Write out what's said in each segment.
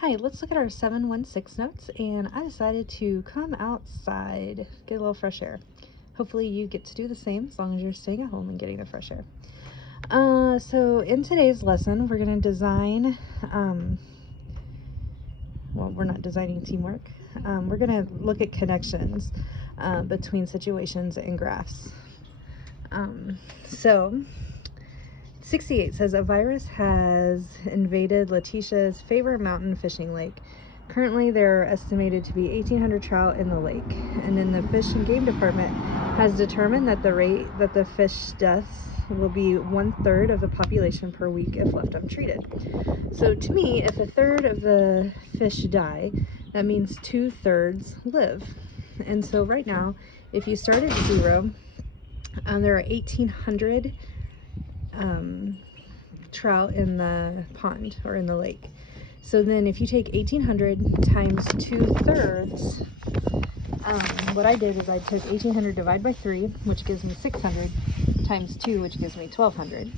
Hi, let's look at our 716 notes, and I decided to come outside, get a little fresh air. Hopefully you get to do the same as long as you're staying at home and getting the fresh air. So in today's lesson, we're going to design, well, we're not designing teamwork. We're going to look at connections between situations and graphs. So 68 says a virus has invaded Letitia's favorite mountain fishing lake. Currently, there are estimated to be 1,800 trout in the lake, and then the Fish and Game Department has determined that the rate that the fish deaths will be 1/3 of the population per week if left untreated. So to me, if 1/3 of the fish die, that means 2/3 live. And so right now, if you start at 0, there are 1,800 trout in the pond or in the lake. So then if you take 1,800 times 2/3, what I did is I took 1,800 divided by 3, which gives me 600, times 2, which gives me 1,200.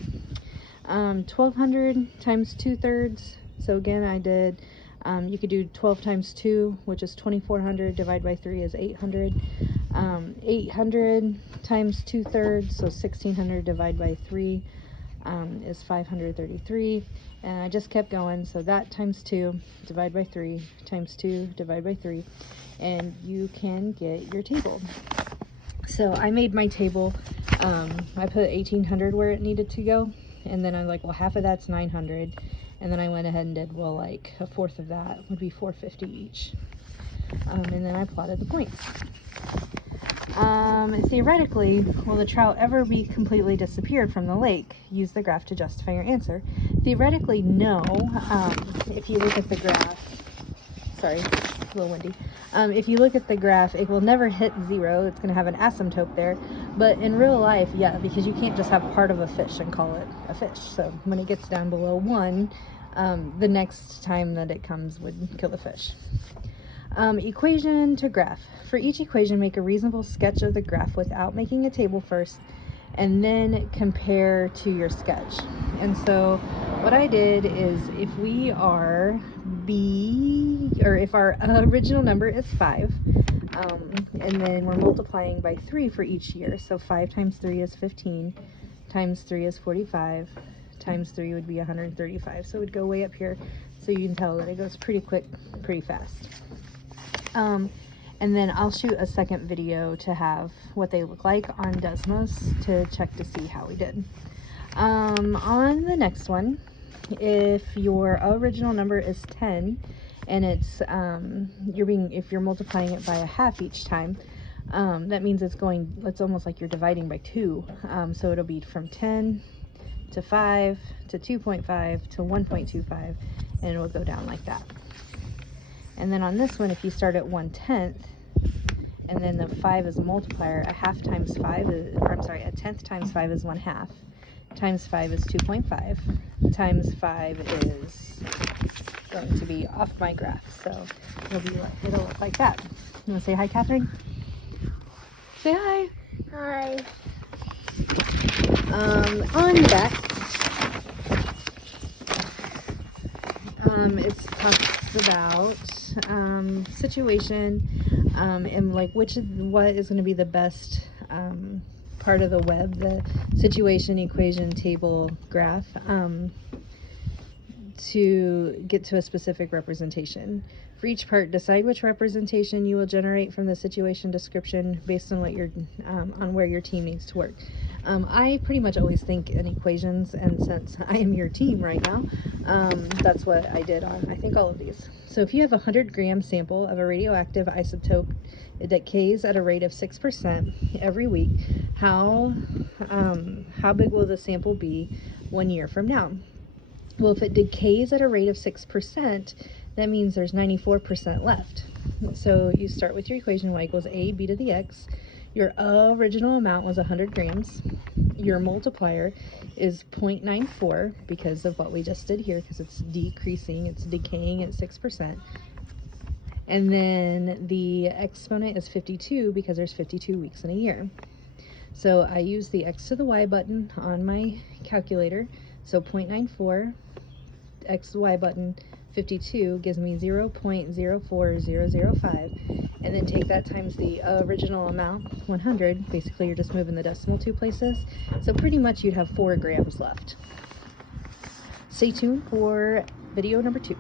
1,200 times 2/3, so again I did, you could do 12 times 2, which is 2,400, divided by 3 is 800. 800 times 2/3, so 1,600 divided by 3 is 533, and I just kept going. So that times 2 divided by 3 times 2 divided by 3, and you can get your table. So I made my table. I put 1,800 where it needed to go, and then I'm like, well, half of that's 900, and then I went ahead and did, well, like 1/4 of that would be 450 each, and then I plotted the points. Theoretically, will the trout ever be completely disappeared from the lake? Use the graph to justify your answer. Theoretically, no. If you look at the graph, sorry, a little windy. If you look at the graph, it will never hit 0. It's going to have an asymptote there. But in real life, yeah, because you can't just have part of a fish and call it a fish. So when it gets down below 1, the next time that it comes would kill the fish. Equation to graph. For each equation, make a reasonable sketch of the graph without making a table first, and then compare to your sketch. And so what I did is, if we are if our original number is 5, and then we're multiplying by 3 for each year, so 5 times 3 is 15, times 3 is 45, times 3 would be 135. So it would go way up here, so you can tell that it goes pretty quick, pretty fast. And then I'll shoot a second video to have what they look like on Desmos to check to see how we did. On the next one, if your original number is 10 and it's if you're multiplying it by a half each time, that means it's almost like you're dividing by 2. So it'll be from 10 to 5 to 2.5 to 1.25, and it will go down like that. And then on this one, if you start at 1/10, and then the 5 is a multiplier, a tenth times 5 is 1/2, times 5 is 2.5, times 5 is going to be off my graph, so it'll look like that. You want to say hi, Catherine? Say hi. Hi. On the back, it talks about situation, and like what is going to be the best part of the web, the situation, equation, table, graph, to get to a specific representation. For each part, decide which representation you will generate from the situation description based on what on where your team needs to work. I pretty much always think in equations, and since I am your team right now, that's what I did on, I think, all of these. So if you have a 100-gram sample of a radioactive isotope that decays at a rate of 6% every week, how big will the sample be 1 year from now? Well, if it decays at a rate of 6%, that means there's 94% left. So you start with your equation, y equals a b to the x. Your original amount was 100 grams. Your multiplier is 0.94 because of what we just did here, because it's decreasing, it's decaying at 6%. And then the exponent is 52 because there's 52 weeks in a year. So I use the x to the y button on my calculator. So 0.94, x to the y button, 52 gives me 0.04005, and then take that times the original amount, 100. Basically, you're just moving the decimal 2 places. So pretty much you'd have 4 grams left. Stay tuned for video number 2.